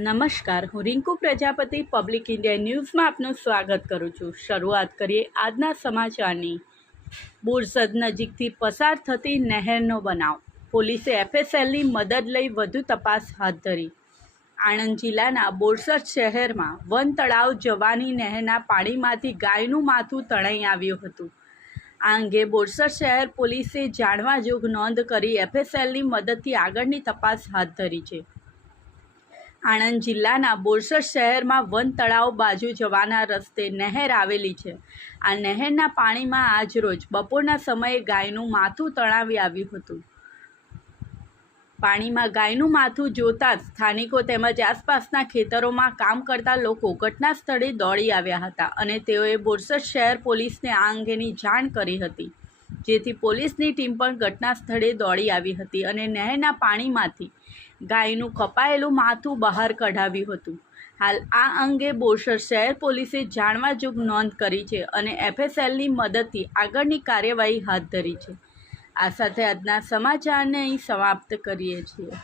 નમસ્કાર, હું Rinku Prajapati public India ન્યૂઝમાં આપનું સ્વાગત કરું છું। શરૂઆત કરીએ આજના સમાચારની। બોરસદ નજીકથી પસાર થતી નહેરનો બનાવ, પોલીસે એફએસએલની મદદ લઈ વધુ તપાસ હાથ ધરી। આણંદ જિલ્લાના બોરસદ શહેરમાં વન તળાવ જવાની નહેરના પાણીમાંથી ગાયનું માથું તણાઈ આવ્યું હતું। આ અંગે બોરસદ શહેર પોલીસે જાણવા જોગ નોંધ કરી એફએસએલની મદદથી આગળની તપાસ હાથ ધરી છે। આણંદ જિલ્લાના બોરસદ શહેરમાં વન તળાવ બાજુ જવાના રસ્તે નહેર આવેલી છે। આ નહેરના પાણીમાં આજરોજ બપોરના સમયે ગાયનું માથું તણાવી આવ્યું હતું। પાણીમાં ગાયનું માથું જોતા જ સ્થાનિકો તેમજ આસપાસના ખેતરોમાં કામ કરતા લોકો ઘટના સ્થળે દોડી આવ્યા હતા અને તેઓએ બોરસદ શહેર પોલીસને આ અંગેની જાણ કરી હતી, જેથી પોલીસની ટીમ પણ ઘટના સ્થળે દોડી આવી હતી અને નહેરના પાણીમાંથી ગાયનું કપાયેલું માથું બહાર કઢાવ્યું હતું। હાલ આ અંગે બોરસદ શહેર પોલીસે જાણવા જોગ નોંધ કરી છે અને એફએસએલની મદદથી આગળની કાર્યવાહી હાથ ધરી છે। આ સાથે આજના સમાચારને અહીં સમાપ્ત કરીએ છીએ।